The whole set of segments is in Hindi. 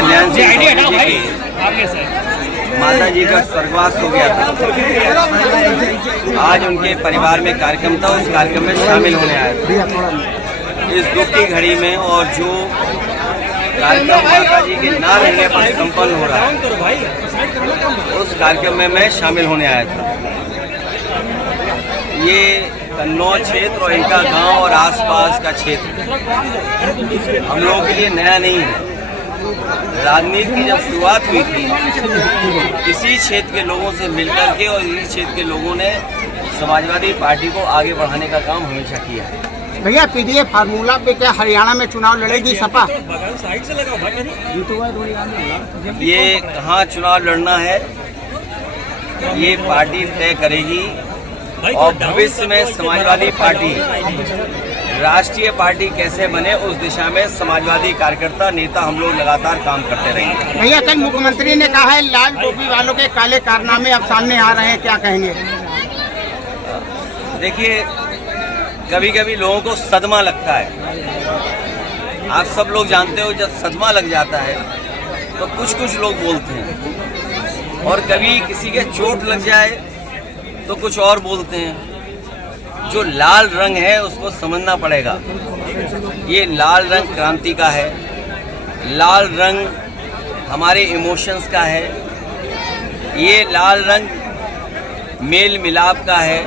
कल्याण सिंह जी माता जी का स्वर्गवास हो गया था। आज उनके परिवार में कार्यक्रम था, उस कार्यक्रम में शामिल होने आए थे। इस दुख की घड़ी में और जो कार्यक्रम माता जी के ना रहने पर संपन्न हो रहा है, उस कार्यक्रम में मैं शामिल होने आया था। ये कन्नौज क्षेत्र और इनका गांव और आसपास का क्षेत्र हम लोगों के लिए नया नहीं है। राजनीति की जब शुरुआत हुई थी, इसी क्षेत्र के लोगों से मिलकर के और इसी क्षेत्र के लोगों ने समाजवादी पार्टी को आगे बढ़ाने का काम हमेशा किया है। भैया पीडीए फार्मूला पे क्या हरियाणा में चुनाव लड़ेगी सपा? ये कहाँ चुनाव लड़ना है ये पार्टी तय करेगी और भविष्य में समाजवादी पार्टी राष्ट्रीय पार्टी कैसे बने उस दिशा में समाजवादी कार्यकर्ता नेता हम लोग लगातार काम करते रहेंगे। भैया कल मुख्यमंत्री ने कहा है लाल टोपी वालों के काले कारनामे अब सामने आ रहे हैं, क्या कहेंगे? देखिए, कभी कभी लोगों को सदमा लगता है। आप सब लोग जानते हो, जब सदमा लग जाता है तो कुछ लोग बोलते हैं, और कभी किसी के चोट लग जाए तो कुछ और बोलते हैं। जो लाल रंग है उसको समझना पड़ेगा। ये लाल रंग क्रांति का है, लाल रंग हमारे इमोशंस का है, ये लाल रंग मेल मिलाप का है।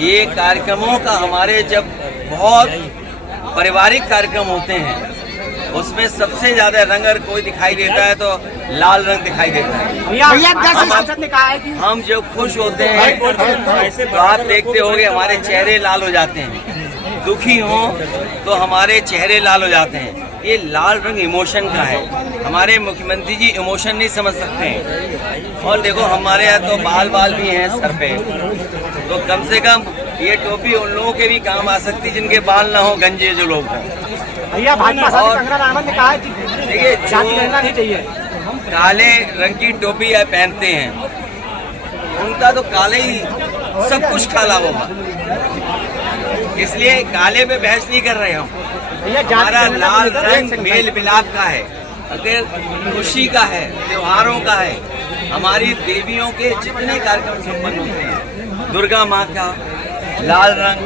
ये कार्यक्रमों का हमारे जब बहुत पारिवारिक कार्यक्रम होते हैं उसमें सबसे ज्यादा रंग अगर कोई दिखाई देता है तो लाल रंग दिखाई देता है। हम जब खुश होते हैं तो आप देखते होंगे हमारे चेहरे लाल हो जाते हैं, दुखी हो तो हमारे चेहरे लाल हो जाते हैं। ये लाल रंग इमोशन का है। हमारे मुख्यमंत्री जी इमोशन नहीं समझ सकते हैं। और देखो, हमारे यहाँ तो बाल भी हैं सर पे, तो कम से कम ये टोपी उन लोगों के भी काम आ सकती है जिनके बाल ना हो, गंजे जो लोग हैं। भैया भाजपा ने कहा है कि देखिए, जो काले रंग की टोपी पहनते हैं उनका तो काले ही सब कुछ काला होगा, इसलिए काले पे बहस नहीं कर रहे हम। हमारा लाल रंग मेल मिलाप का है, अगर खुशी का है, त्योहारों का है। हमारी देवियों के जितने कार्यक्रम संपन्न होते हैं, दुर्गा माँ का लाल रंग,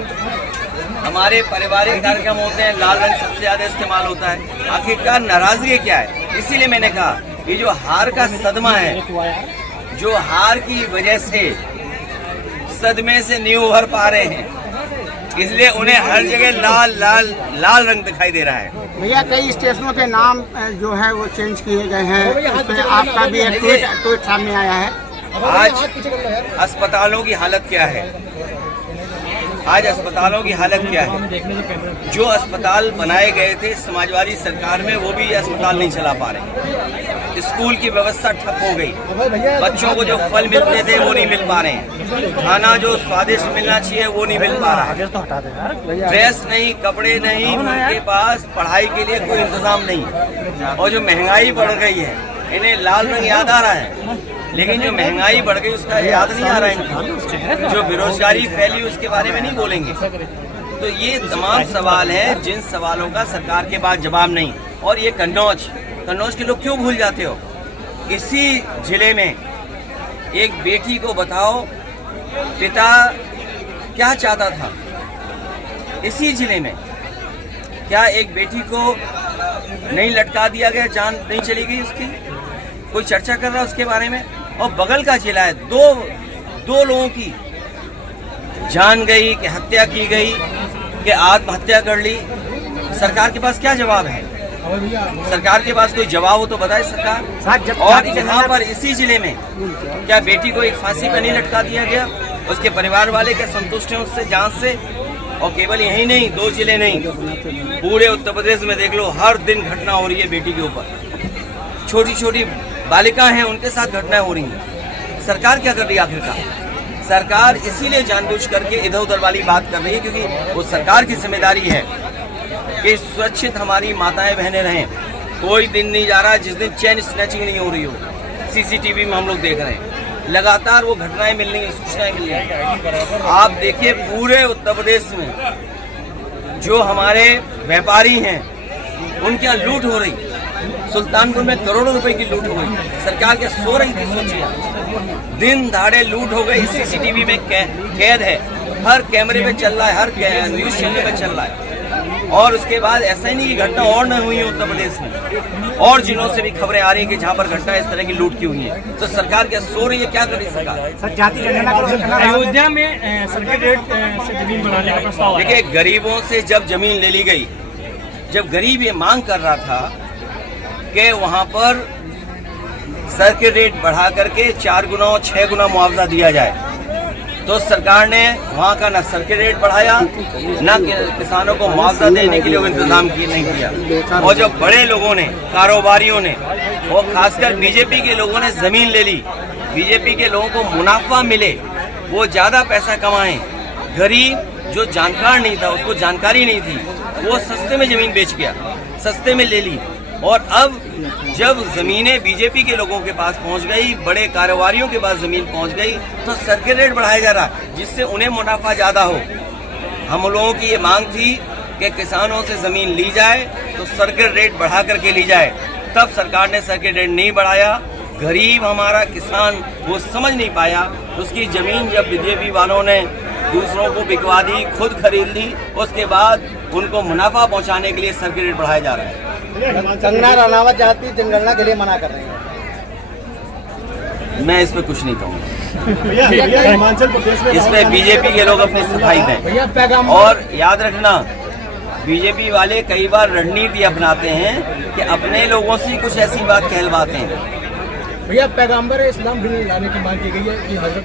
हमारे पारिवारिक कार्यक्रम होते हैं, लाल रंग सबसे ज्यादा इस्तेमाल होता है। आखिरकार नाराजगी क्या है? इसीलिए मैंने कहा ये जो हार का सदमा है, जो हार की वजह से सदमे से नहीं उभर पा रहे हैं, इसलिए उन्हें हर जगह लाल रंग दिखाई दे रहा है। भैया कई स्टेशनों के नाम जो है वो चेंज किए गए हैं, आपका भी एक ट्वीट सामने आया है। आज अस्पतालों की हालत क्या है? आज अस्पतालों की हालत क्या है? जो अस्पताल बनाए गए थे समाजवादी सरकार में, वो भी अस्पताल नहीं चला पा रहे। स्कूल की व्यवस्था ठप हो गई, बच्चों को जो फल मिलते थे वो नहीं मिल पा रहे हैं, खाना जो स्वादिष्ट मिलना चाहिए वो नहीं मिल पा रहा है, ड्रेस नहीं, कपड़े नहीं, उनके पास पढ़ाई के लिए कोई इंतजाम नहीं। और जो महंगाई बढ़ गई है, इन्हें लाल रंग याद आ रहा है, लेकिन जो महंगाई बढ़ गई उसका याद नहीं आ रहा है। जो बेरोजगारी फैली उसके बारे में नहीं बोलेंगे। तो ये तमाम सवाल हैं जिन सवालों का सरकार के पास जवाब नहीं। और ये कन्नौज के लोग क्यों भूल जाते हो? इसी जिले में एक बेटी को बताओ पिता क्या चाहता था। इसी जिले में क्या एक बेटी को नहीं लटका दिया गया, जान नहीं चली गई उसकी? कोई चर्चा कर रहा है उसके बारे में? और बगल का जिला है, दो लोगों की जान गई, कि हत्या की गई, कि आत्महत्या कर ली। सरकार के पास क्या जवाब है? सरकार के पास कोई जवाब हो तो बताए सरकार। और यहाँ पर इसी जिले में क्या बेटी को एक फांसी पर नहीं लटका दिया गया? उसके परिवार वाले क्या संतुष्ट हैं उससे, जांच से? और केवल यही नहीं, 2 जिले नहीं, पूरे उत्तर प्रदेश में देख लो, हर दिन घटना हो रही है बेटी के ऊपर। छोटी छोटी बालिकाएं हैं, उनके साथ घटनाएं हो रही हैं। सरकार क्या कर रही है आखिरकार? सरकार इसीलिए जानबूझ करके इधर उधर वाली बात कर रही है क्योंकि वो सरकार की जिम्मेदारी है कि सुरक्षित हमारी माताएं बहनें रहें। कोई दिन नहीं जा रहा जिस दिन चेन स्नैचिंग नहीं हो रही हो। सीसीटीवी में हम लोग देख रहे हैं, लगातार वो घटनाएं मिल रही हैं, सूचनाएं मिल रही हैं। आप देखिए पूरे उत्तर प्रदेश में जो हमारे व्यापारी हैं उनके यहाँ लूट हो रही, सुल्तानपुर में करोड़ों रुपए की लूट हो गई, सरकार क्या सो रही थी? सोचिए, दिन दहाड़े लूट हो गई, सीसीटीवी में कैद है, हर कैमरे पे चल रहा है, हर न्यूज चैनल पे चल रहा है। और उसके बाद ऐसा ही नहीं कि घटना और न हुई है उत्तर प्रदेश में, और जिलों से भी खबरें आ रही है कि जहाँ पर घटना इस तरह की लूट की हुई है। तो सरकार क्या सो रही है? क्या कर रही है सरकार? सर, जाति जनगणना अयोध्या में सर्किट रेट से जमीन बनाने का प्रस्ताव आया। देखिए, गरीबों से जब जमीन ले ली गई, जब गरीब ये मांग कर रहा था कि वहाँ पर सर्किट रेट बढ़ा करके 4 गुना और 6 गुना मुआवजा दिया जाए, तो सरकार ने वहाँ का न सर्किट रेट बढ़ाया, न किसानों को मुआवजा देने के लिए इंतजाम नहीं किया। और जो बड़े लोगों ने, कारोबारियों ने, और खासकर बीजेपी के लोगों ने जमीन ले ली, बीजेपी के लोगों को मुनाफा मिले, वो ज्यादा पैसा कमाएं। गरीब जो जानकार नहीं था, उसको जानकारी नहीं थी, वो सस्ते में जमीन बेच गया, सस्ते में ले ली। और अब जब जमीनें बीजेपी के लोगों के पास पहुंच गई, बड़े कारोबारियों के पास जमीन पहुंच गई, तो सर्किट रेट बढ़ाया जा रहा है जिससे उन्हें मुनाफा ज्यादा हो। हम लोगों की ये मांग थी कि किसानों से जमीन ली जाए तो सर्किट रेट बढ़ा करके ली जाए, तब सरकार ने सर्किट रेट नहीं बढ़ाया। गरीब हमारा किसान वो समझ नहीं पाया, उसकी जमीन जब बीजेपी वालों ने दूसरों को बिकवा दी, खुद खरीद ली, उसके बाद उनको मुनाफा पहुंचाने के लिए सर्किट रेट बढ़ाया जा रहा है। कंगना रनावत जाति जनगणना के लिए मना कर रहे हैं। मैं इस पे कुछ नहीं कहूँगा, इसमें बीजेपी के लोग अपनी सफाई दें। और याद रखना, बीजेपी वाले कई बार रणनीति अपनाते हैं कि अपने लोगों से कुछ ऐसी बात कहलवाते हैं। भैया पैगंबर इस्लाम बिल लाने की मांग की गई है कि हजरत